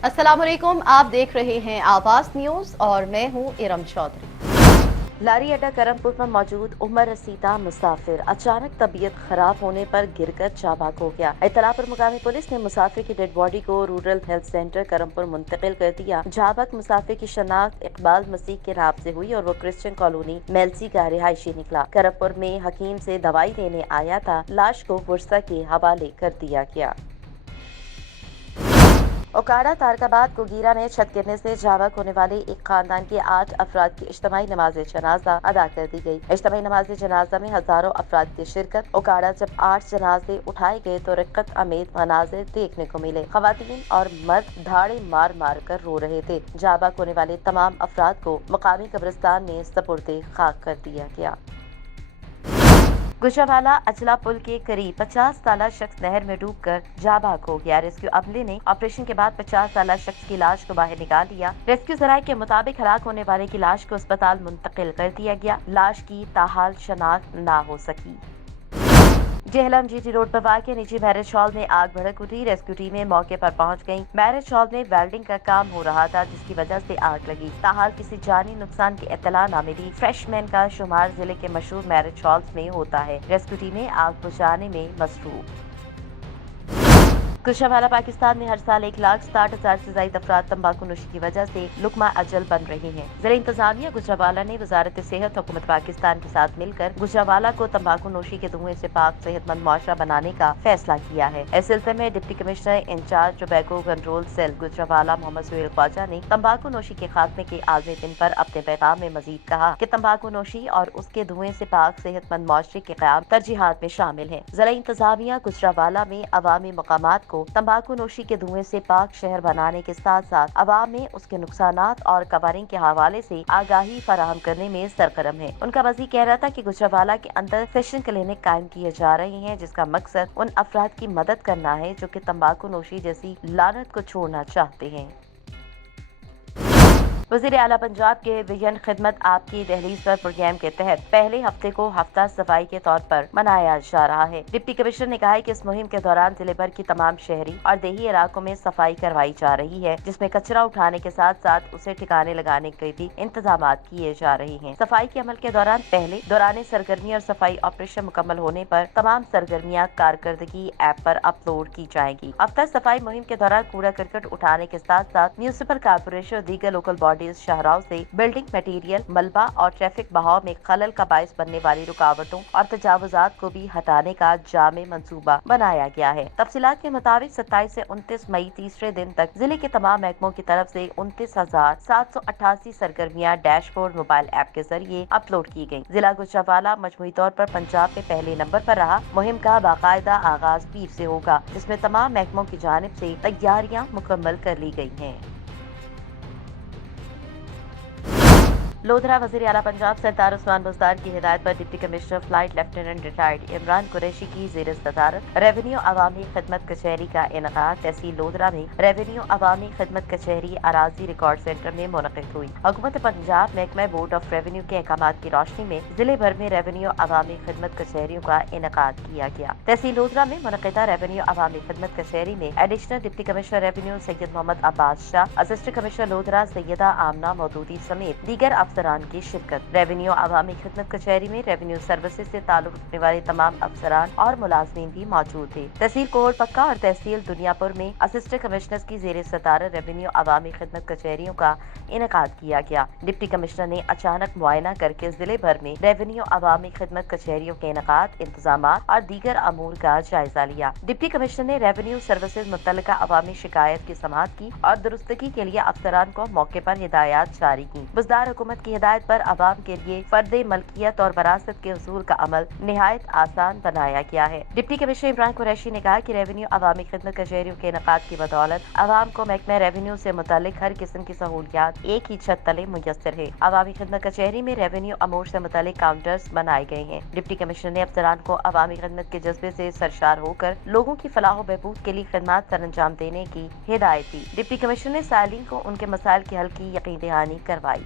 अस्सलाम वालेकुम, आप देख रहे हैं आवाज न्यूज और मैं हूं इरम चौधरी। लारी अड्डा करमपुर पर मौजूद उमर रसीदा मुसाफिर अचानक तबीयत खराब होने पर गिरकर चाबाक हो गया। इत्तला पर मुकामी पुलिस ने मुसाफिर की डेड बॉडी को रूरल हेल्थ सेंटर करमपुर मुंतकिल कर दिया। जाबक मुसाफिर की शनाख्त इकबाल मसीह के नाम से हुई और वो क्रिश्चियन कॉलोनी मेलसी का रिहायशी निकला। करमपुर में हकीम से दवाई लेने आया था। लाश को वर्सा के हवाले कर दिया गया। ओकाड़ा तारकाबाद कोगीरा में छत गिरने से जावक होने वाले एक खानदान के 8 अफराद की इज्तिमाई नमाज जनाजा अदा कर दी गई। इज्तिमाई नमाज जनाजा में हजारों अफराद की शिरकत। ओकाड़ा जब 8 जनाजे उठाए गए तो रिक्कत अमेद मनाजिर देखने को मिले। खवातीन और मर्द धाड़े मार मार कर रो रहे थे। जावक होने वाले तमाम अफराद को मकामी कब्रिस्तान में सपुर्दे खाक कर दिया गया। गुजरावाला अजला पुल के करीब 50 साला शख्स नहर में डूबकर जाबाक हो गया। रेस्क्यू अमले ने ऑपरेशन के बाद 50 साला शख्स की लाश को बाहर निकाल लिया। रेस्क्यू जराये के मुताबिक हलाक होने वाले की लाश को अस्पताल मुंतकिल कर दिया गया। लाश की ताहाल शनाख्त न हो सकी। जेहलम जीटी रोड पर वाक़ निजी मैरिज हॉल में आग भड़क उठी। रेस्क्यू टीमें मौके पर पहुंच गईं। मैरिज हॉल में वेल्डिंग का काम हो रहा था जिसकी वजह से आग लगी। ताहाल किसी जानी नुकसान की इत्तला न मिली। फ्रेशमैन का शुमार जिले के मशहूर मैरिज हॉल्स में होता है। रेस्क्यू टीमें आग बुझाने में मसरूफ। गुजरावाला पाकिस्तान में हर साल 1,60,000 से ज्यादा अफराद तंबाकू नोशी की वजह से लुकमा अजल बन रहे हैं। जिला इंतजामिया गुजरावाला ने वजारत सेहत हुकूमत पाकिस्तान के साथ मिलकर गुजरावाला को तंबाकू नोशी के धुएं से पाक सेहतमंद मुआशरा बनाने का फैसला किया है। इस सिलसिले में deputy commissioner incharge tobacco control cell Gujranwala Mohammad Sohail Khawaja ने तंबाकू नोशी के खात्मे के आज़मी दिन पर अपने पैगाम में मजीद कहा कि तंबाकू नोशी और उसके धुएं से पाक सेहतमंद मुआशरे के क़याम तरजीहात में शामिल है। जिला इंतजामिया गुजरावाला में अवामी मकामात को तंबाकू नोशी के धुएं से पाक शहर बनाने के साथ साथ अवाम में उसके नुकसानात और कवरिंग के हवाले से आगाही फराहम करने में सरगर्म है। उनका मजीद कह रहा था कि गुजरावाला के अंदर सेशन क्लिनिक कायम किए जा रहे हैं जिसका मकसद उन अफराद की मदद करना है जो कि तंबाकू नोशी जैसी लानत को छोड़ना चाहते हैं। वज़ीर आला पंजाब के विजन खिदमत आपकी दहलीज पर प्रोग्राम के तहत पहले हफ्ते को हफ्ता सफाई के तौर पर मनाया जा रहा है। डिप्टी कमिश्नर ने कहा है कि इस मुहिम के दौरान जिले भर की तमाम शहरी और देही इलाकों में सफाई करवाई जा रही है जिसमें कचरा उठाने के साथ साथ उसे ठिकाने लगाने के भी इंतजाम किए जा रहे हैं। सफाई के अमल के दौरान पहले दौरान सरगर्मी और सफाई ऑपरेशन मुकम्मल होने पर तमाम सरगर्मियाँ कारकर्दगी ऐप पर अपलोड की जाएंगी। हफ्ता सफाई मुहिम के दौरान कूड़ा करकट उठाने के साथ साथ म्यूनिसिपल कारपोरेशन और दीगर लोकल बॉडी शहरों से बिल्डिंग मटेरियल, मलबा और ट्रैफिक बहाव में खलल का बायस बनने वाली रुकावटों और तजावुजात को भी हटाने का जामे मंसूबा बनाया गया है। तफसीलात के मुताबिक 27 से 29 मई तीसरे दिन तक जिले के तमाम महकमों की तरफ से 29,788 सरगर्मियां डैशबोर्ड मोबाइल ऐप के जरिए अपलोड की गयी। जिला गुजरावाला मजमूई तौर पर पंजाब में पहले नंबर पर रहा। मुहिम का बाकायदा आगाज पीर से होगा जिसमें तमाम महकमों की जानिब से तैयारियां मुकम्मल कर ली गयी हैं। लोधरा वज़ीर आला पंजाब सरदार उस्मान बुज़दार की हिदायत पर deputy commissioner flight lieutenant retired Imran Qureshi की ज़ेर सदारत रेवेन्यू अवामी खिदमत कचहरी का इनकाद तहसील लोधरा में रेवेन्यू अवामी खिदमत कचहरी अराजी रिकॉर्ड सेंटर में मुनक़िद हुई। हुकूमत पंजाब महकमा बोर्ड ऑफ रेवेन्यू के अहकामात की रोशनी में जिले भर में रेवेन्यू अवामी खिदमत कचहरियों का इनकाद किया गया। तहसील लोधरा में मुनक़िदा रेवेन्यू अवामी खिदमत कचहरी में additional deputy commissioner revenue Syed Mohammad Abbas Shah, assistant commissioner Lodhran Syeda Amna Maududi समेत दीगर अफसरान की शिरकत। रेवेन्यू अवामी खिदमत कचहरी में रेवेन्यू सर्विसेज से ताल्लुक रखने वाले तमाम अफसरान और मुलाजमीन भी मौजूद थे। तहसील कोट पक्का और तहसील दुनियापुर में असिस्टेंट कमिश्नर की ज़ेर सदारत रेवेन्यू अवामी खिदमत कचहरियों का इनकाद किया गया। डिप्टी कमिश्नर ने अचानक मुआयना करके जिले भर में रेवेन्यू अवामी खिदमत कचहरियों के इनकाद, इंतजाम और दीगर अमूर का जायजा लिया। डिप्टी कमिश्नर ने रेवेन्यू सर्विसेज मुतल्लिका अवामी शिकायत की समाअत की और दुरुस्तगी के लिए अफसरान को मौके पर हिदायत जारी की। बुज़दार हुकूमत की हिदायत पर अवाम के लिए फर्दे मलकियत और वरासत के उसूल का अमल निहायत आसान बनाया गया है। डिप्टी कमिश्नर इमरान कुरैशी ने कहा कि रेवेन्यू अवामी खिदमत कचहरियों के इनकाद की बदौलत अवाम को महकमा रेवेन्यू से मुतालिक हर किस्म की सहूलियात एक ही छत तले मुयस्सर है। अवामी खिदमत कचहरी में रेवेन्यू अमूर से मुतालिक काउंटर्स बनाए गए हैं। डिप्टी कमिश्नर ने अफसरान को अवामी खिदमत के जज्बे से सरशार होकर लोगों की फलाह बहबूद के लिए खिदमत सर अंजाम देने की हिदायत दी। डिप्टी कमिश्नर ने साइलिन को उनके मसाइल के हल की यकीन दहानी करवाई।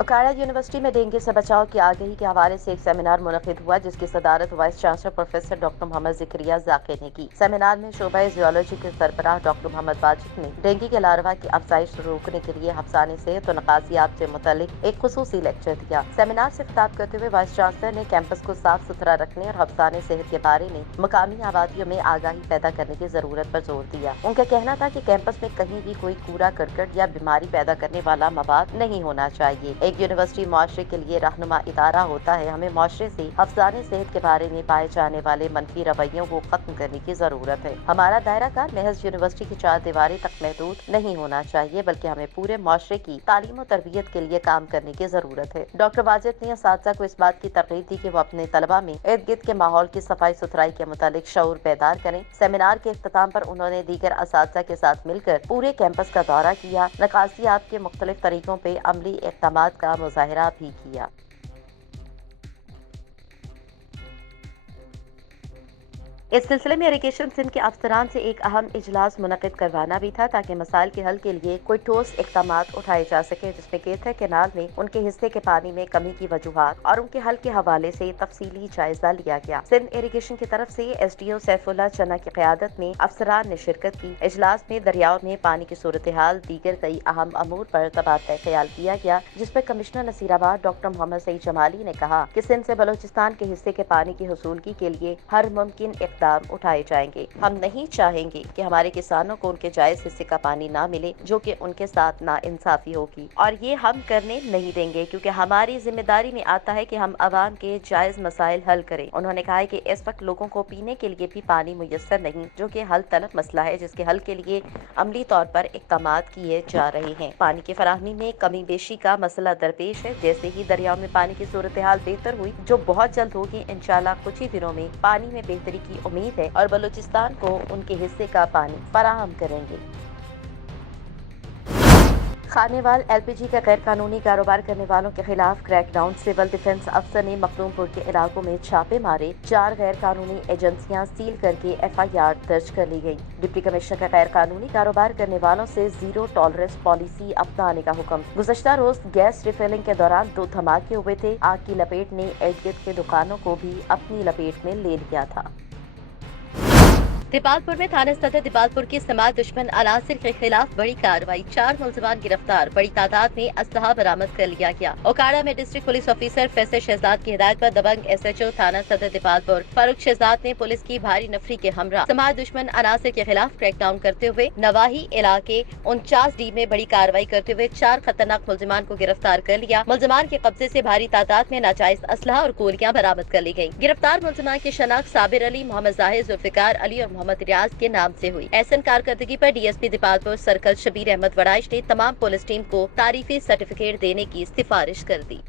ओकाड़ा यूनिवर्सिटी में डेंगू से बचाव की आगाही के हवाले से एक सेमिनार मुनक़िद हुआ, जिसकी सदारत vice chancellor professor doctor Mohammad Zakariya Zakir ने की। सेमिनार में शोबा ज़ियोलॉजी के सरबराह डॉक्टर मोहम्मद वाजिद ने डेंगू के लार्वा की अफजाइश रोकने के लिए हफ्साने सेहत और नकासियात से मुतालिक एक खुसूसी लेक्चर दिया। सेमिनार से खिताब करते हुए वाइस चांसलर ने कैंपस को साफ सुथरा रखने और हफ्साने सेहत के बारे में मकामी आबादियों में आगाही पैदा करने की जरूरत पर जोर दिया। उनका कहना था कि कैंपस में कहीं भी कोई कूड़ा करकट या बीमारी पैदा करने वाला मवाद नहीं होना चाहिए। एक यूनिवर्सिटी मुआशरे के लिए रहनुमा इदारा होता है। हमें मुआशरे से अफसाने सेहत के बारे में पाए जाने वाले मनफी रवैयों को खत्म करने की जरूरत है। हमारा दायरा कार महज यूनिवर्सिटी की चार दीवारें तक महदूद नहीं होना चाहिए, बल्कि हमें पूरे मुआशरे की तालीम और तरबियत के लिए काम करने की जरूरत है। डॉक्टर वाजिद ने असातिज़ा को इस बात की तरगीब दी कि वो अपने तलबा में इर्द गिर्द के माहौल की सफाई सुथराई के मुतालिक शऊर बेदार करें। सेमिनार के इख्तिताम पर उन्होंने दीगर असातिज़ा के साथ मिलकर पूरे कैंपस का दौरा किया, नकासियात के मुख्तलिफ तरीकों पे अमली इक़दामात का मुज़ाहिरा भी किया। इस सिलसिले में इरिगेशन सिंध के अफसरान से एक अहम इजलास मुनक़िद करवाना भी था, ताकि मसाइल के हल के लिए कोई ठोस इक़दामात उठाए जा सके, जिसमें केथर कैनाल में उनके हिस्से के पानी में कमी की वजूहात और उनके हल के हवाले से तफसीली जायजा लिया गया। सिंध इरिगेशन की तरफ से SDO सैफुल्लाह चन्ना की क़यादत में अफसरान ने शिरकत की। इजलास में दरियाओं में पानी की सूरत हाल दीगर कई अहम अमूर पर तबादला ख्याल किया गया, जिस पर कमिश्नर नसीराबाद डॉक्टर मोहम्मद सईद जमाली ने कहा कि सिंध से बलोचिस्तान के हिस्से के पानी की हसूलगी के लिए हर मुमकिन इक़दाम उठाए जाएंगे। हम नहीं चाहेंगे कि हमारे किसानों को उनके जायज हिस्से का पानी ना मिले, जो कि उनके साथ ना इंसाफी होगी, और ये हम करने नहीं देंगे, क्योंकि हमारी जिम्मेदारी में आता है कि हम अवाम के जायज मसाइल हल करें। उन्होंने कहा है कि इस वक्त लोगों को पीने के लिए भी पानी मुयस्सर नहीं, जो कि हल तलब मसला है, जिसके हल के लिए अमली तौर पर इक़दामात किए जा रहे हैं। पानी की फराहमी में कमी बेशी का मसला दरपेश है। जैसे ही दरियाओं में पानी की सूरत हाल बेहतर हुई, जो बहुत जल्द होगी, इंशाल्लाह कुछ ही दिनों में पानी में बेहतरी की उम्मीद है और बलूचिस्तान को उनके हिस्से का पानी फराहम करेंगे। खानेवाल LPG का गैर कानूनी कारोबार करने वालों के खिलाफ क्रैकडाउन। सिविल डिफेंस अफसर ने मखदूमपुर के इलाकों में छापे मारे। 4 गैर कानूनी एजेंसियां सील करके FIR दर्ज कर ली गई। डिप्टी कमिश्नर का गैर कानूनी कारोबार करने वालों से जीरो टॉलरेंस पॉलिसी अपनाने का हुक्म। गुज़श्ता रोज गैस रिफिलिंग के दौरान 2 धमाके हुए थे। आग की लपेट ने इर्द गिर्द के दुकानों को भी अपनी लपेट में ले लिया था। दीपालपुर में थाना सदर दीपालपुर की समाज दुश्मन अनासिर के खिलाफ बड़ी कार्रवाई। 4 मुलजिमान गिरफ्तार, बड़ी तादाद में असलहा बरामद कर लिया गया। ओकाड़ा में district police officer Faisal Shahzad की हिदायत पर दबंग SHO थाना सदर दीपालपुर फारूक शहजाद ने पुलिस की भारी नफरी के हमरा समाज दुश्मन अनासिर के खिलाफ क्रैकडाउन करते हुए नवाही इलाके 49D में बड़ी कार्रवाई करते हुए 4 खतरनाक मुलजिमान को गिरफ्तार कर लिया। मुलजिमान के कब्जे से भारी तादाद में नाजायज असलहा और गोलियां बरामद कर ली गयी। गिरफ्तार मुलजिमान की शनाख्त साबिर अली, मोहम्मद जाहिर, जुल्फिकार अली और मोहम्मद रियाज के नाम से हुई। ऐसन कारकर्दगी पर DSP दीपालपुर सर्कल शबीर अहमद वड़ाइश ने तमाम पुलिस टीम को तारीफी सर्टिफिकेट देने की सिफारिश कर दी।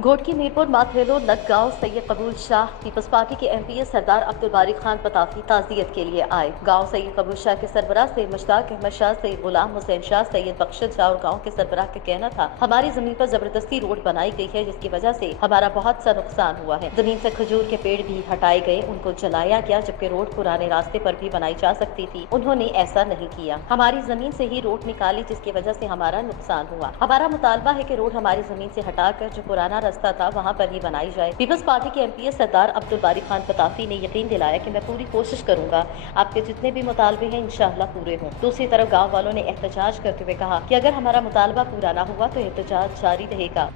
घोटकी मीरपुर माथरेलो नदगांव सैयद कबूल शाह पीपल्स पार्टी के MP सरदार अब्दुल बारी खान पताफी ताज़ियत के लिए आए। गांव सैयद कबूल शाह के सरबराह सैयद मुश्ताक अहमद शाह, सैयद गुलाम हुसैन शाह, सैयद बख्शत शाह और गांव के सरबराह का कहना था, हमारी जमीन पर जबरदस्ती रोड बनाई गई है, जिसकी वजह से हमारा बहुत सा नुकसान हुआ है। जमीन से खजूर के पेड़ भी हटाए गए, उनको जलाया गया, जबकि रोड पुराने रास्ते पर भी बनाई जा सकती थी। उन्होंने ऐसा नहीं किया। हमारी जमीन से ही रोड निकाली, जिसकी वजह से हमारा नुकसान हुआ। हमारा मुतालबा है कि रोड हमारी जमीन से हटाकर जो पुराना रास्ता था वहाँ पर ही बनाई जाए। पीपल्स पार्टी के MP सरदार अब्दुल बारी खान पताफी ने यकीन दिलाया कि मैं पूरी कोशिश करूंगा आपके जितने भी मुतालबे हैं इंशाअल्लाह पूरे हों। दूसरी तरफ गांव वालों ने एहतजाज करते हुए कहा कि अगर हमारा मुतालबा पूरा ना हुआ तो एहतजाज जारी रहेगा।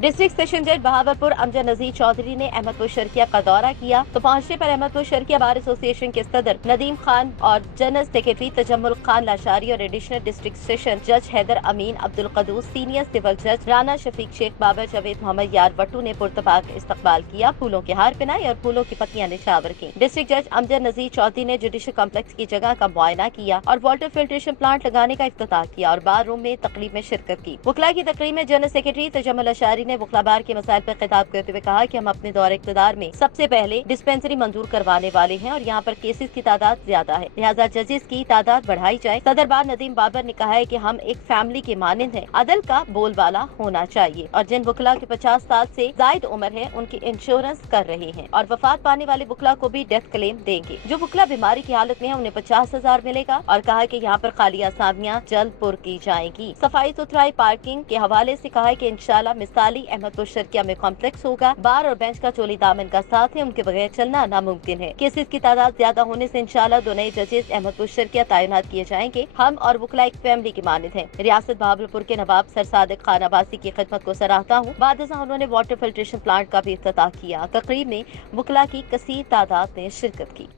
डिस्ट्रिक्ट सेशन जज बहावलपुर अमजद नजीर चौधरी ने अहमदपुर शर्किया का दौरा किया, तो पहुंचने पर अहमदपुर शर्किया बार एसोसिएशन के सदर नदीम खान और जनरल सेक्रेटरी तजम्मुल खान लाशारी और एडिशनल डिस्ट्रिक्ट सेशन जज हैदर अमीन अब्दुल कदूस, सीनियर सिविल जज राना शफीक शेख, बाबर जावेद मोहम्मद यार वट्टू ने पुरतपाक इस्तकबाल किया। फूलों के हार पहनाए और फूलों की पत्तियां निछावर की। डिस्ट्रिक्ट जज अमजद नजीर चौधरी ने जुडिशल कॉम्प्लेक्स की जगह का मुआयना किया और वाटर फिल्ट्रेशन प्लांट लगाने का इफ्तिताह किया और बार रूम में तकरीब में शिरकत की। वकला की तकरीब में जनरल सेक्रेटरी तजम्मुल लाशारी ने वकला बार के मसाइल पर खिताब करते हुए कहा कि हम अपने दौर इक़्तिदार में सबसे पहले डिस्पेंसरी मंजूर करवाने वाले हैं और यहाँ पर केसेस की तादाद ज्यादा है, लिहाजा जजेस की तादाद बढ़ाई जाए। सदर बार नदीम बाबर ने कहा है कि हम एक फैमिली के मानिंद हैं, अदल का बोलबाला होना चाहिए और जिन वकला की 50 साल से जायद उम्र है उनकी इंश्योरेंस कर रहे हैं और वफात पाने वाले वकला को भी डेथ क्लेम देंगे। जो वकला बीमारी की हालत में है उन्हें 50,000 मिलेगा और कहा कि यहाँ पर खाली आसामियाँ जल्द पुर की जाएगी। सफाई सुथराई पार्किंग के हवाले से कहा है कि इंशाल्लाह मिसाली अहमदपुर शर्किया में कॉम्प्लेक्स होगा। बार और बेंच का चोली दामन का साथ है, उनके बगैर चलना नामुमकिन है। केसेस की तादाद ज्यादा होने से इंशाल्लाह 2 नए जजेस अहमदपुर शर्किया तैनात किए जाएंगे। हम और वकला एक फैमिली की मानिद हैं। रियासत बहावलपुर के नवाब सर सादिक खान अब्बासी की खिदमत को सराहता हूँ। बाद उन्होंने वाटर फिल्ट्रेशन प्लांट का भी इफ्तिताह किया। तकरीब में वकला की कसीर तादाद ने शिरकत की।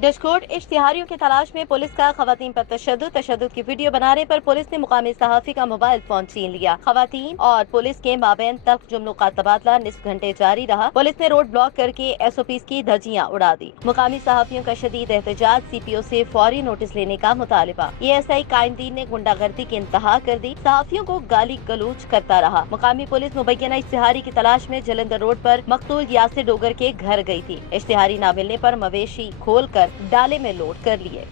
डशकोट इश्तिहारियों की तलाश में पुलिस का खवातीन पर तशद्दुद की वीडियो बनाने पर पुलिस ने मुकामी सहाफी का मोबाइल फोन छीन लिया। खवातीन और पुलिस के माबैन तक जुमलों का तबादला निस्फ घंटे जारी रहा। पुलिस ने रोड ब्लॉक करके SOPs की धज्जियां उड़ा दी। मुकामी सहाफियों का शदीद एहतजाज, CPO से फौरी नोटिस लेने का मुतालिबा। ASI कायमदीन ने गुंडागर्दी की इंतहा कर दी, सहाफियों को गाली गलौज करता रहा। मुकामी पुलिस मुबैना इश्तिहारी की तलाश में जलंधर रोड पर मकतूल यासिर डोगर के घर गई थी। इश्तिहारी न मिलने पर मवेशी खोल कर डाले में लोड कर लिए।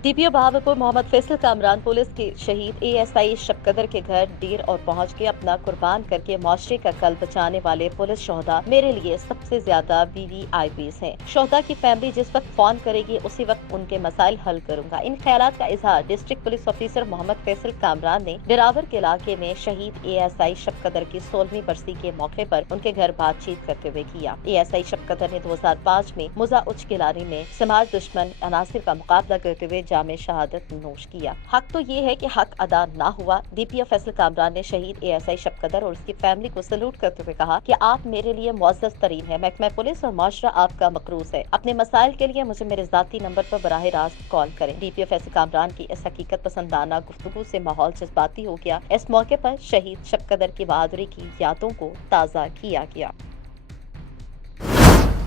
DPO बहावलपुर मोहम्मद फैसल कामरान पुलिस के शहीद ASI शबकदर के घर देर और पहुंच के अपना कुर्बान करके माशरे का कल बचाने वाले पुलिस शोहदा मेरे लिए सबसे ज्यादा VVIPs हैं। शोहदा की फैमिली जिस वक्त फोन करेगी उसी वक्त उनके मसाइल हल करूंगा। इन ख्यालात का इजहार district police officer Mohammad Faisal Kamran ने डिरावर के इलाके में शहीद ASI शबकदर की 16वीं बरसी के मौके पर उनके घर बातचीत करते हुए किया। ASI शबकदर ने 2005 में मुजा उच्च गिलानी में समाज दुश्मन अनासिर का मुकाबला करते हुए जामे शहादत नोश किया। हक तो ये है कि हक अदा ना हुआ। DPO फैसल कामरान ने शहीद ASI शबकदर और उसकी फैमिली को सैल्यूट करते हुए कहा कि आप मेरे लिए मुअज़्ज़ज़ तरीन है। महकमा पुलिस और माशरा आपका मकरूज है। अपने मसाइल के लिए मुझे मेरे ज़ाती नंबर पर बराह रास्त कॉल करें। DPO फैसल कामरान की इस हकीकत पसंदाना गुफ्तगू से माहौल जज्बाती हो गया। इस मौके पर शहीद शबकदर की बहादुरी की यादों को ताज़ा किया गया।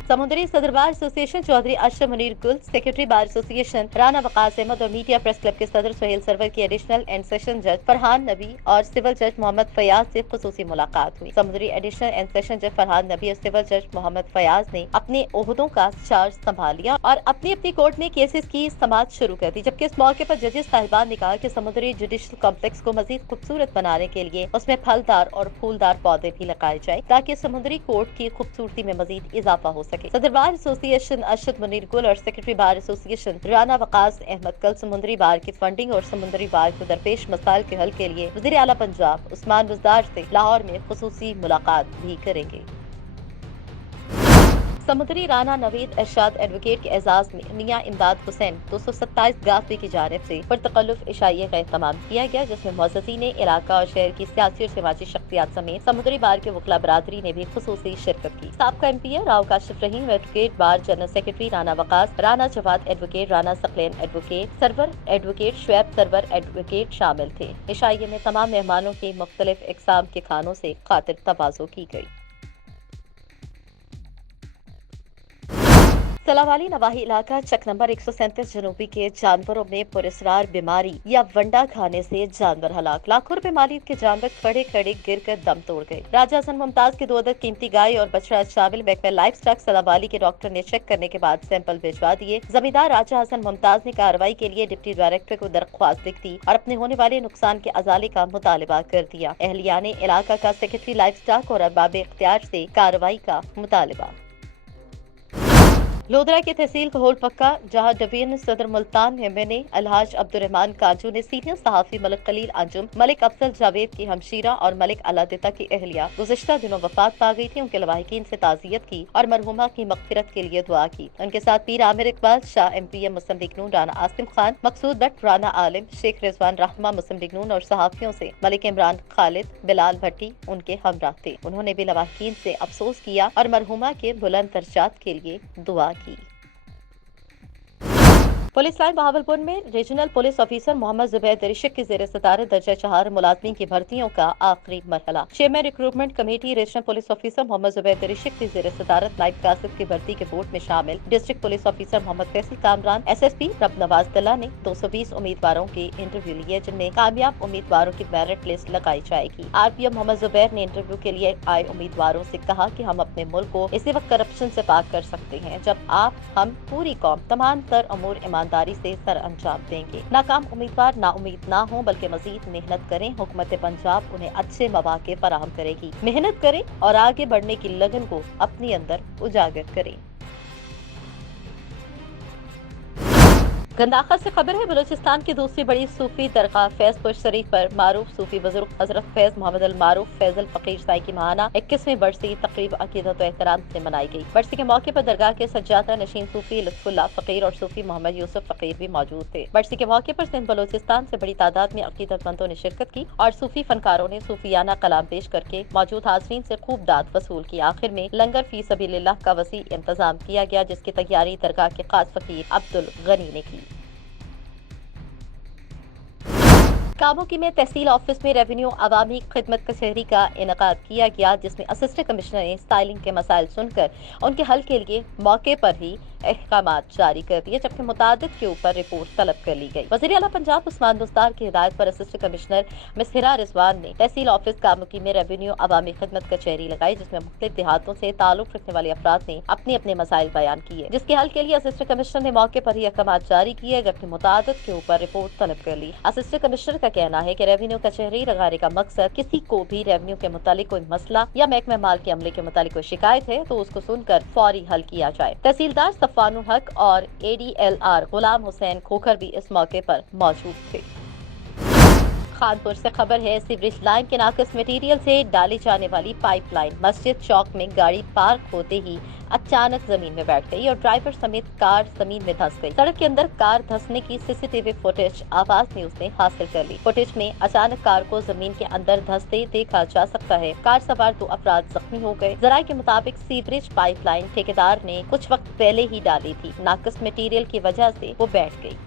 समुद्री सदर bar association Chaudhry Ashraf Munir Gul, secretary bar association Rana Waqas Ahmad और मीडिया प्रेस क्लब के सदर सुहेल सरवर की एडिशनल एंड सेशन जज फरहान नबी और सिविल जज मोहम्मद फयाज से खुसूसी मुलाकात हुई। समुद्री एडिशनल एंड सेशन जज फरहान नबी और सिविल जज मोहम्मद फयाज ने अपने ओहदों का चार्ज संभाल लिया और अपनी अपनी कोर्ट में केसेस की समाअत शुरू कर दी। जबकि इस मौके पर जजेस साहिबान ने कहा कि समुद्री जुडिशल कॉम्प्लेक्स को मजीद खूबसूरत बनाने के लिए उसमें फलदार और फूलदार पौधे भी लगाए जाए ताकि समुद्री कोर्ट की खूबसूरती में मजीद इजाफा हो सके। सदर बार एसोसिएशन अशरफ मुनीर गुल और secretary bar association Rana Waqas Ahmad कल समुद्री बार की फंडिंग और समुद्री बार को दरपेश मसाइल के हल के लिए वज़ीर आला पंजाब उस्मान बुज़दार से लाहौर में खुसूसी मुलाकात भी करेंगे। समुद्री राना नवीद इरशाद एडवोकेट के एजाज में मियां इमदाद हुसैन 227 गाफी की जानिब से पुरतकल्लुफ इशाइये का एहतमाम किया गया, जिसमें मुअज़्ज़ज़ीन इलाका और शहर की सियासी और समाजी शख्सियात समेत समुद्री बार के वकला बरादरी ने भी खुसूसी शिरकत की। साबका MP Rao Kashif Rahim advocate bar general secretary Rana Waqas, Rana Jawad advocate, Rana Saqlain advocate, Sarwar advocate, Shoaib Sarwar advocate शामिल थे। इशाइये में तमाम मेहमानों की मुख्तलिफ इकसाम के खानों से खातिर तवाज़ो की गई। सलावाली नवाही इलाका चक नंबर 137 जनूबी के जानवरों में पुरस्रार बीमारी या वंडा खाने से जानवर हलाक। लाखों रुपए मालियत के जानवर खड़े खड़े गिर कर दम तोड़ गए। राजा हसन मुमताज के 2 अदद कीमती गाय और बछड़ा शामिल महकमा लाइफ स्टॉक सलावाली के डॉक्टर ने चेक करने के बाद सैंपल भिजवा दिए। जमींदार राजा हसन मुमताज ने कार्रवाई के लिए डिप्टी डायरेक्टर को दरख्वास्त लिख दी और अपने होने वाले नुकसान के अजाले का मुतालबा कर दिया। अहलियाने इलाका का सेक्रेटरी लाइफ स्टॉक और अरबाब इख्तियार से कार्रवाई का मुतालबा। लोधरा के तहसील कहोल पक्का जहां डिवीजन सदर मुल्तान एमएनए अलहाज अब्दुर्रहमान कांजू ने सीनियर सहाफी मलिक खलील अंजुम, मलिक अफजल जावेद की हमशीरा और मलिक अलादिता की अहलिया गुज़िश्ता दिनों वफात पा गई थी। उनके लवाहिकीन से ताज़ियत की और मरहुमा की मग़फ़िरत के लिए दुआ की। उनके साथ पीर आमिर इकबाल, शाह MPM मुस्लिम लीग नून राना आसिम खान, मकसूद भट्ट, राना आलिम, शेख रिजवान रहमा मुस्लिम लीग नून और सहाफियों से मलिक इमरान खालिद, बिलाल भट्टी उनके हमरा थे। उन्होंने भी लवाहिकीन से अफसोस किया और मरहुमा के बुलंद दर्जात के लिए दुआ की। पुलिस लाइन बहावलपुर में regional police officer Mohammad Zubair Darishak की जेर सदारत दर्जा 4 मुलाजमीन की भर्तियों का आखिरी मरहला। Chairman recruitment committee regional police officer Mohammad Zubair Darishak की जेर सदारत नाइब कासिद की भर्ती के बोर्ड में शामिल district police officer Mohammad Faisal Kamran SSP Rab Nawaz दल्ला ने 220 उम्मीदवारों के इंटरव्यू लिए, जिनमें कामयाब उम्मीदवारों की मेरिट लिस्ट लगाई जाएगी। RPM मोहम्मद जुबैर ने इंटरव्यू के लिए आए उम्मीदवारों से कहा कि हम अपने मुल्क को इसी वक्त करप्शन से पाक कर सकते हैं जब हम पूरी कौम तमाम तर अमूर ईमानदारी से सर अंजाम देंगे। नाकाम उम्मीदवार नाउम्मीद ना हो बल्कि मजीद मेहनत करें। हुकूमत पंजाब उन्हें अच्छे मौके फराहम करेगी। मेहनत करें और आगे बढ़ने की लगन को अपने अंदर उजागर करें। गंदाखा से खबर है, बलूचिस्तान की दूसरी बड़ी सूफी दरगाह फैजपुर शरीफ पर मारूफ सूफी बुजुर्ग हजरत फैज मोहम्मद अल मारूफ फैजल फकीर साई की माहाना 21वीं बरसी तकरीब अकीदत व एहतराम से मनाई गई। बरसी के मौके पर दरगाह के सज्जादा नशीन सूफी लुत्फुल्लाह फकीर और सूफी मोहम्मद यूसुफ फकीर भी मौजूद थे। बरसी के मौके पर सिंध बलूचिस्तान से बड़ी तादाद में अकीदतमंदों ने शिरकत की और सूफी फनकारों ने सूफियाना कलाम पेश करके मौजूद हाजरीन से खूब दाद वसूल की। आखिर में लंगर फी सबीलिल्लाह का वसी इंतजाम किया गया, जिसकी तैयारी दरगाह के खास फकीर अब्दुल गनी ने की। काबोकी में तहसील ऑफिस में रेवेन्यू अवामी खिदमत कचहरी का इनेकाद किया गया, जिसमें असिस्टेंट कमिश्नर ने स्टाइलिंग के मसाइल सुनकर उनके हल के लिए मौके पर ही अहकामात जारी कर दिए, जबकि मुतादिद के ऊपर रिपोर्ट तलब कर ली गई। वज़ीर आला पंजाब उस्मान बुज़दार की हिदायत पर असिस्टेंट कमिश्नर मिस हिरा रिजवान ने तहसील ऑफिस काबोकी में रेवेन्यू अवामी खिदमत कचहरी लगाई, जिसमें मुख्तलिफ देहातों से ताल्लुक रखने वाले अफराद ने अपने अपने मसाइल बयान किए, जिसके हल के लिए असिस्टेंट कमिश्नर ने मौके पर ही अहकामात जारी किए, जबकि मुतादिद के ऊपर रिपोर्ट तलब कर ली। असिस्टेंट कमिश्नर का कहना है कि रेवेन्यू कचहरी लगाने का मकसद किसी को भी रेवेन्यू के मुतालिक कोई मसला या महकमा माल के अमले के मुतालिक कोई शिकायत है तो उसको सुनकर फौरी हल किया जाए। तहसीलदार सफ़ानुल हक और ADLR गुलाम हुसैन खोखर भी इस मौके पर मौजूद थे। खानपुर से खबर है, सीवरेज लाइन के नाकिस मटेरियल से डाली जाने वाली पाइपलाइन मस्जिद चौक में गाड़ी पार्क होते ही अचानक जमीन में बैठ गई और ड्राइवर समेत कार जमीन में धंस गई। सड़क के अंदर कार धंसने की CCTV फुटेज आवाज न्यूज ने हासिल कर ली। फुटेज में अचानक कार को जमीन के अंदर धंसते देखा जा सकता है। कार सवार 2 अफराद जख्मी हो गए। जराये के मुताबिक सीवरेज पाइपलाइन ठेकेदार ने कुछ वक्त पहले ही डाली थी, नाकिस मटेरियल की वजह से वो बैठ गई।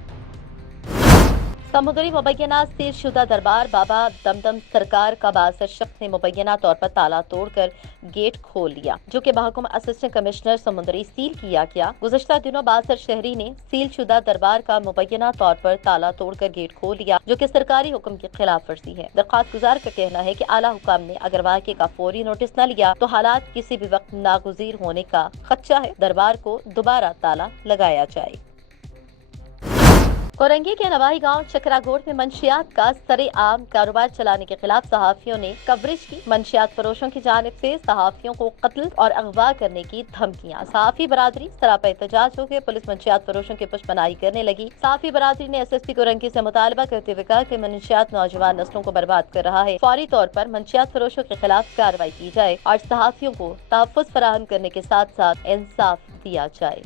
समुद्री मुबैना सीलशुदा दरबार बाबा दमदम सरकार का बासर शख्स ने मुबैना तौर पर ताला तोड़कर गेट खोल लिया, जो कि महकमा असिस्टेंट कमिश्नर समुद्री सील किया गया। गुज़श्ता दिनों बासर शहरी ने सीलशुदा दरबार का मुबैना तौर पर ताला तोड़कर गेट खोल लिया, जो कि सरकारी हुक्म की खिलाफ वर्जी है। दरख्वास्त गुजार का कहना है कि आला हुकाम ने अगर वाक़े का फौरी नोटिस न लिया तो हालात किसी भी वक्त नागुज़ीर होने का खदशा है। दरबार को दोबारा ताला लगाया जाए। कोरंगी के नवाही गांव चक्रागोड़ में मंशियात का सरेआम कारोबार चलाने के खिलाफ सहाफियों ने कवरेज की। मंशियात फरोशों की जानिब से सहाफियों को कत्ल और अगवा करने की धमकियां। सहाफी बरादरी सरापा एहतजाज हो गए। पुलिस मंशियात फरोशों की पुष्पनाही करने लगी। सहाफी बरादरी ने SSP कोरंगी से मुतालबा करते हुए कहा कि मंशियात नौजवान नस्लों को बर्बाद कर रहा है। फौरी तौर पर मंशियात फरोशों के खिलाफ कार्रवाई की जाए और सहाफियों को तहफ़्फ़ुज़ फराहम करने के साथ साथ इंसाफ दिया जाए।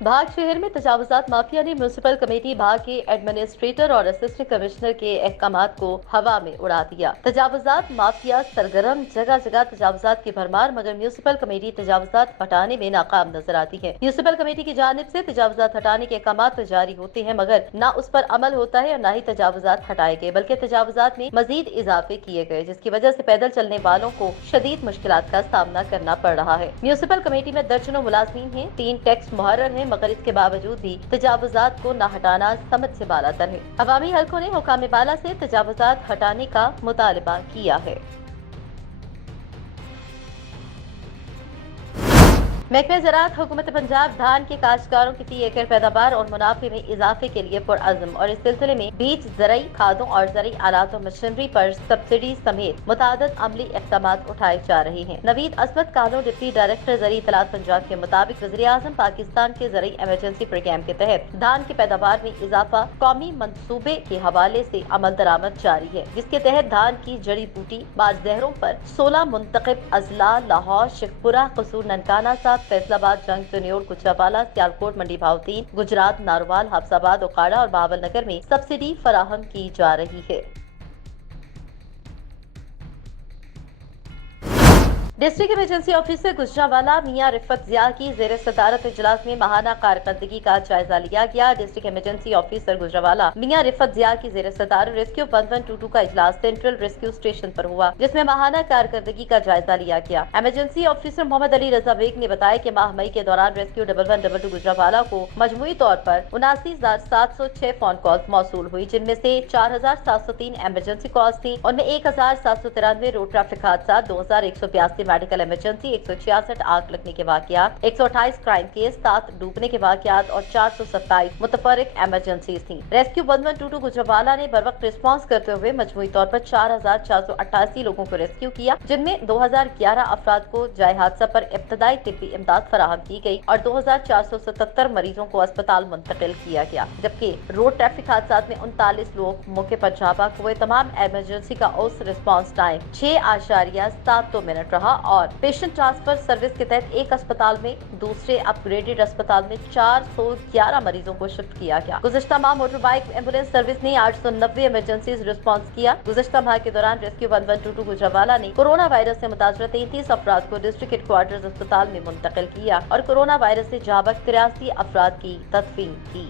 भाग शहर में तजावुजात माफिया ने म्यूनिसिपल कमेटी भाग के एडमिनिस्ट्रेटर और असिस्टेंट कमिश्नर के अहकामात को हवा में उड़ा दिया। तजावुजात माफिया सरगर्म, जगह जगह तजावुजात की भरमार, मगर म्यूनिसिपल कमेटी तजावुजात हटाने में नाकाम नजर आती है। म्यूनिसिपल कमेटी की जानिब से तजावुजात हटाने के अहकामात तो जारी होते हैं, मगर न उस पर अमल होता है और न ही तजावुजात हटाए गए, बल्कि तजावुजात में मजीद इजाफे किए गए, जिसकी वजह से पैदल चलने वालों को शदीद मुश्किलात का सामना करना पड़ रहा है। म्यूनिसिपल कमेटी में दर्जनों मुलाजमीन हैं, 3 टैक्स मुहर्रर हैं, मगर इसके बावजूद भी तजावुजात को न हटाना समझ से बालातर है। अवामी हलकों ने हुकाम बाला से तजावुजात हटाने का मुतालबा किया है। महकमे ज़राअत हुकूमत पंजाब धान के काश्तकारों की 30 एकड़ पैदावार और मुनाफे में इजाफे के लिए पुरअज़्म और इस सिलसिले में बीज, ज़रई खादों और ज़रई आलात और मशीनरी पर सब्सिडी समेत मुतादिद अमली इक़दामात उठाए जा रहे हैं। नवीद असमत कालो डिप्टी डायरेक्टर ज़रई इत्तलात पंजाब के मुताबिक वज़ीर-ए-आज़म पाकिस्तान के ज़रई एमरजेंसी प्रोग्राम के तहत धान की पैदावार में इजाफा कौमी मंसूबे के हवाले से अमल दरामद जारी है, जिसके तहत धान की जड़ी बूटी बाज़दहरों पर 16 मुंतखब अजला लाहौर, शेखपुरा, कसूर, ननकाना, फैसलाबाद, जंग, तनियोर, कुचापाला, सियालकोट, मंडी भावतीन, गुजरात, नारोवाल, हफ्साबाद, ओकाड़ा और बहावल नगर में सब्सिडी फराहम की जा रही है। डिस्ट्रिक्ट इमरजेंसी ऑफिसर गुजरांवाला मियां रिफत जिया की जेर सदारत इजलास में माहाना कारकर्दगी का जायजा लिया गया। डिस्ट्रिक्ट इमरजेंसी ऑफिसर गुजरांवाला मियां रिफत जिया की जेर सदारत रेस्क्यू 1122 का इजलास सेंट्रल रेस्क्यू स्टेशन पर हुआ, जिसमें माहाना कारकर्दगी का जायजा लिया गया। इमरजेंसी ऑफिसर मोहम्मद अली रजा बेग ने बताया कि माह मई के दौरान रेस्क्यू 1122 गुजरांवाला को मजमूई तौर पर 79,706 फोन कॉल्स मौसूल हुई, जिनमें से 4,703 इमरजेंसी कॉल्स थी। उनमें 1,793 रोड ट्रैफिक हादसा, 2,182 मेडिकल इमरजेंसी, 166 आग लगने के वाकयात, 128 क्राइम केस, 7 डूबने के वाकयात और 427 मुतफरिक इमरजेंसीज थी। रेस्क्यू 1122 गुजरांवाला ने बर वक्त रिस्पॉन्स करते हुए मजमूई तौर पर 4,488 लोगों को रेस्क्यू किया, जिनमें 2,011 अफराद को जाए हादसा पर इब्तदाई तिब्बी इमदाद फराहम की गई और 2,477 मरीजों को अस्पताल मुंतकिल किया गया, जबकि रोड ट्रैफिक हादसा में 39 लोग मौके पर जाँ बाक हुए। तमाम इमरजेंसी का औसत रिस्पॉन्स टाइम 6.72 मिनट रहा और पेशेंट ट्रांसफर सर्विस के तहत एक अस्पताल में दूसरे अपग्रेडेड अस्पताल में 411 मरीजों को शिफ्ट किया गया। गुज़िश्ता माह मोटर बाइक एम्बुलेंस सर्विस ने 890 इमरजेंसी रिस्पॉन्स किया। गुज़िश्ता माह के दौरान रेस्क्यू 1122 गुजरांवाला ने कोरोना वायरस से मुतासर 33 अफराद को डिस्ट्रिक्ट हेडक्वार्टर्स अस्पताल में मुंतकिल किया और कोरोना वायरस से जाँ बक 83 अफराद की तदफीन की।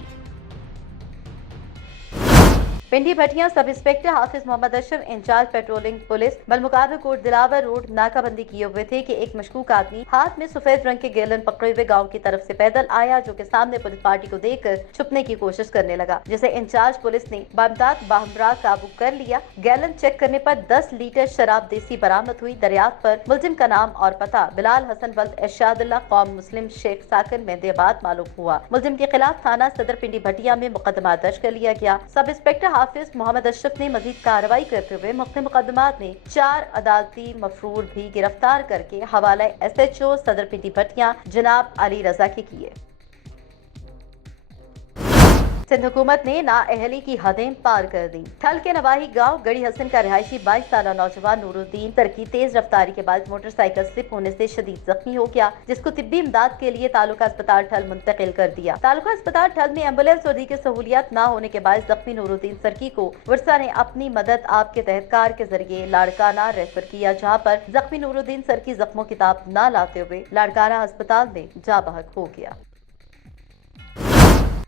Pindi Bhattian sub inspector Hafiz Mohammad Ashraf incharge patrolling police बलमुकाबे कोट दिलावर रोड नाकाबंदी किए हुए थे कि एक मशकूक आदमी हाथ में सफेद रंग के गैलन पकड़े हुए गांव की तरफ से पैदल आया, जो कि सामने पुलिस पार्टी को देखकर छुपने की कोशिश करने लगा, जिसे इंचार्ज पुलिस ने बामदाद बाहमरा काबू कर लिया। गैलन चेक करने पर 10 लीटर शराब देसी बरामद हुई। दरियाफ्त पर मुलजिम का नाम और पता बिलाल हसन वल्द इरशादुल्लाह कौम मुस्लिम शेख साकिन मेहंदियाबाद मालूम हुआ। मुलजिम के खिलाफ थाना सदर पिंडी भटिया में मुकदमा दर्ज कर लिया गया। सब इंस्पेक्टर हाफिज मोहम्मद अशरफ ने मजीद कार्रवाई करते हुए मुख्तलिफ मुकदमात में 4 अदालती मफरूर भी गिरफ्तार करके हवाला SHO सदर पिंडी भटिया जनाब अली रजा के किए। सिंध हुकूमत ने नाअहली की हदें पार कर दी। थल के नवाही गांव गड़ी हसन का रिहायशी 22 साल नौजवान नूरुद्दीन तरकी तेज रफ्तारी के बाद मोटरसाइकिल स्लिप होने से शदीद जख्मी हो गया, जिसको तिब्बी इमदाद के लिए तालुका अस्पताल ठल मुंतकिल कर दिया। तालुका अस्पताल ठल में एम्बुलेंस और दीगर सहूलियात न होने के बाद जख्मी नूरुद्दीन सरकी को वर्षा ने अपनी मदद आप के तहत कार के जरिए लाड़काना रेफर किया, जहाँ पर जख्मी नूरुद्दीन सरकी जख्मों की ताब न लाते हुए लाड़काना अस्पताल में जा बहक हो गया।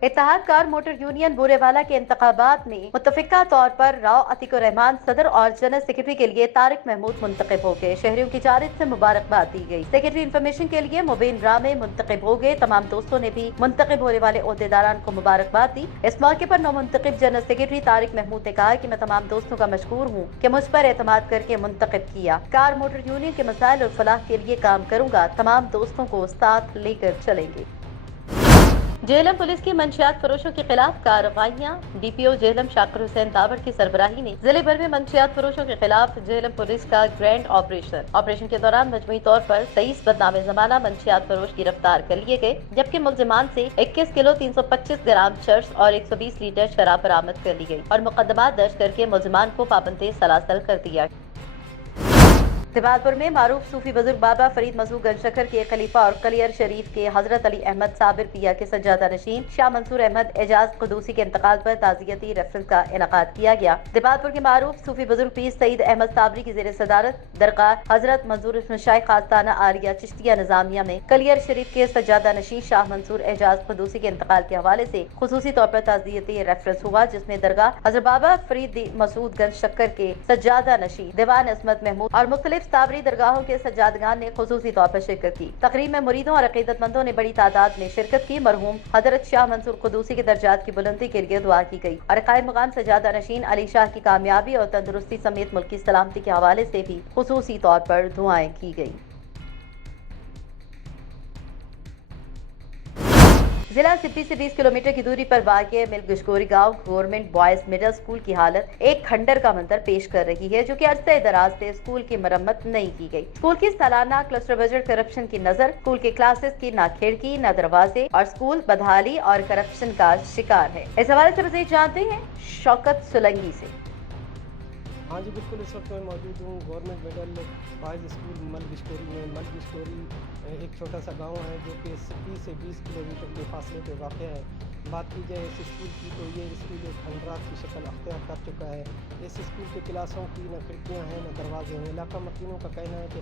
इत्तेहाद कार मोटर यूनियन बुरेवाला के इंतखाबात में मुतफिका तौर पर राव अतीकुर रहमान सदर और जनरल सेक्रेटरी के लिए तारिक महमूद मुंतखब हो गए। शहरियों की जानिब से मुबारकबाद दी गई। सेक्रेटरी इंफॉर्मेशन के लिए मुबीन रामे मुंतखब हो गए। तमाम दोस्तों ने भी मुंतखब होने वाले ओहदेदारान को मुबारकबाद दी। इस मौके पर नौमुंतखब जनरल सेक्रेटरी तारिक महमूद ने कहा कि मैं तमाम दोस्तों का मशकूर हूँ कि मुझ पर एतमाद करके मुंतखब किया। कार मोटर यूनियन के मसाइल और फलाह के लिए काम करूँगा। तमाम दोस्तों को साथ लेकर चलेंगे। जेहलम पुलिस की मंशियात फरोशों के खिलाफ कार्रवाइयाँ। DPO जेहलम शाकिर हुसैन दावड़ की सरबराही में जिले भर में मंशियात फरोशों के खिलाफ जेहलम पुलिस का ग्रैंड ऑपरेशन के दौरान मजमूई तौर पर 23 बदनामे जमाना मंशियात फरोश गिरफ्तार कर लिए गए, जबकि मुलजिमान से 21 किलो 325 ग्राम चर्स और 120 लीटर शराब बरामद कर ली गई और मुकदमा दर्ज करके मुलजिमान को पाबंदी सलासल कर दिया। दिवालपुर में मारूफ सूफी बुजुर्ग बाबा फरीद मसूद गंजशकर के खलीफा और कलियर शरीफ के हजरत अली अहमद साबिर पिया के सज्जादा नशीन शाह मंसूर अहमद एजाज कुदूसी के इंतकाल पर ताज़ियती रेफरेंस का इनकाद किया गया। दिवालपुर के मारूफ सूफी बुजुर्ग पीर सईद अहमद साबरी की जेर सदारत दरगाह हजरत मंजूर शाह खास्ताना आरिया चिश्तिया निजामिया में कलियर शरीफ के सज्जादा नशीन शाह मंसूर एजाज कुदूसी के इंतकाल के हवाले से खुसूसी तौर पर ताज़ियती रेफरेंस हुआ, जिसमें दरगाह हजरत बाबा फरीद मसूद गंजशकर के सज्जादा नशीन दीवान असमत महमूद और मुख्तलिफ साबरी दरगाहों के सज्जादगान ने खुसूसी तौर पर शिरकत की। तकरीब में मुरीदों और अकीदतमंदों ने बड़ी तादाद में शिरकत की। मरहूम हजरत शाह मंसूर कुदूसी के दर्जात की बुलंदी के लिए दुआ की गई और कायम मुकाम सज्जादा नशीन अली शाह की कामयाबी और तंदुरुस्ती समेत मुल्क की सलामती के हवाले से भी खुसूसी तौर पर दुआएं की गई। जिला सिप्पी से 20 किलोमीटर की दूरी पर वाक़े मिल्क गुशकोरी गांव गवर्नमेंट बॉयज मिडिल स्कूल की हालत एक खंडर का मंजर पेश कर रही है, जो कि अरसे दराज से स्कूल की मरम्मत नहीं की गई। स्कूल की सालाना क्लस्टर बजट करप्शन की नजर, स्कूल के क्लासेस की ना खिड़की न दरवाजे और स्कूल बदहाली और करप्शन का शिकार है। इस हवाले से मज़ीद जानते हैं शौकत सुलंगी से। हाँ जी बिल्कुल, इस वक्त मैं मौजूद हूँ गवर्नमेंट मिडल बॉयज़ स्कूल मलगिशकोरी में। मलगिशकोरी एक छोटा सा गांव है जो कि सिप्पी से 20 किलोमीटर के फासले पे वाक़ है। बात की जाए इस स्कूल की तो ये स्कूल एक खंडरात की शक्ल अख्तियार कर चुका है। इस स्कूल के क्लासों की न खिड़कियाँ हैं न दरवाजे हैं। इलाका मकीनों का कहना है कि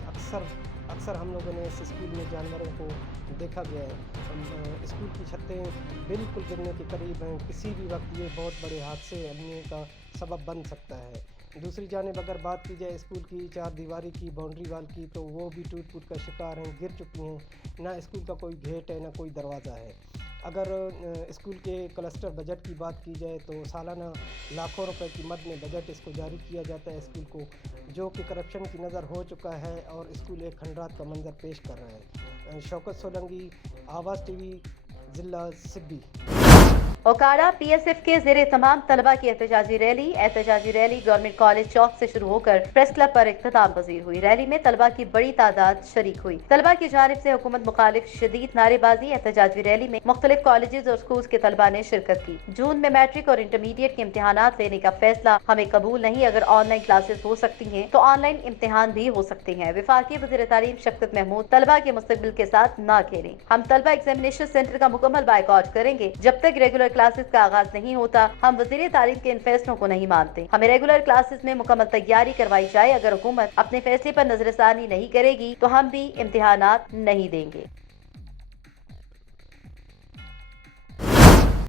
अक्सर हम लोगों ने इस स्कूल में जानवरों को देखा गया है। स्कूल की छतें बिल्कुल गिरने के करीब हैं। किसी भी वक्त ये बहुत बड़े हादसे बनने का सबब बन सकता है। दूसरी जानिब अगर बात की जाए स्कूल की चार दीवारी की, बाउंड्री वाल की, तो वो भी टूट फूट का शिकार हैं, गिर चुकी हैं। ना स्कूल का कोई गेट है ना कोई दरवाज़ा है। अगर स्कूल के क्लस्टर बजट की बात की जाए तो सालाना लाखों रुपए की मद में बजट इसको जारी किया जाता है स्कूल को, जो कि करप्शन की नज़र हो चुका है और स्कूल एक खंडरात का मंजर पेश कर रहा है। शौकत सोलंकी, आवाज़ टीवी, ज़िला सिब्बी। ओकाड़ा पीएसएफ के ज़ेरे तमाम तलबा की एहतजाजी रैली गवर्नमेंट कॉलेज चौक से शुरू होकर प्रेस क्लब पर इख्तिताम पजीर हुई। रैली में तलबा की बड़ी तादाद शरीक हुई। तलबा की जानिब से हुकूमत मुखालिफ शदीद नारेबाजी। एहतजाजी रैली में मुख्तलिफ कॉलेजेस और स्कूल के तलबा ने शिरकत की। जून में मैट्रिक और इंटरमीडिएट के इम्तिहानात लेने का फैसला हमें कबूल नहीं। अगर ऑनलाइन क्लासेस हो सकती हैं तो ऑनलाइन इम्तिहान भी हो सकते हैं। वफाकी वज़ीर तालीम शक्कत महमूद तलबा के मुस्तकबिल के साथ ना खेलें। हम तलबा एग्जामिनेशन सेंटर का मुकम्मल बायकॉट करेंगे। जब तक रेगुलर क्लासेस का आगाज नहीं होता हम वज़ीर तालीम के इन फैसलों को नहीं मानते। हमें रेगुलर क्लासेस में मुकम्मल तैयारी करवाई जाए। अगर हुकूमत अपने फैसले पर नजरसानी नहीं करेगी तो हम भी इम्तिहानात नहीं देंगे।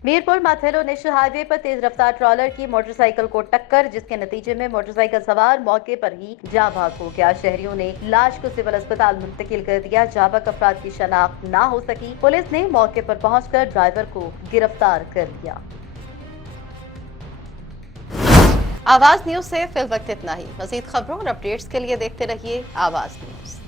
मीरपुर माथेलो नेशनल हाईवे पर तेज रफ्तार ट्रॉलर की मोटरसाइकिल को टक्कर, जिसके नतीजे में मोटरसाइकिल सवार मौके पर ही जाँ भाग हो गया। शहरियों ने लाश को सिविल अस्पताल मुंतकिल कर दिया। जाँ भाग अफराद की शनाख्त ना हो सकी। पुलिस ने मौके पर पहुंचकर ड्राइवर को गिरफ्तार कर लिया। आवाज न्यूज से फिल वक्त इतना ही। मजीद खबरों और अपडेट्स के लिए देखते रहिए आवाज न्यूज।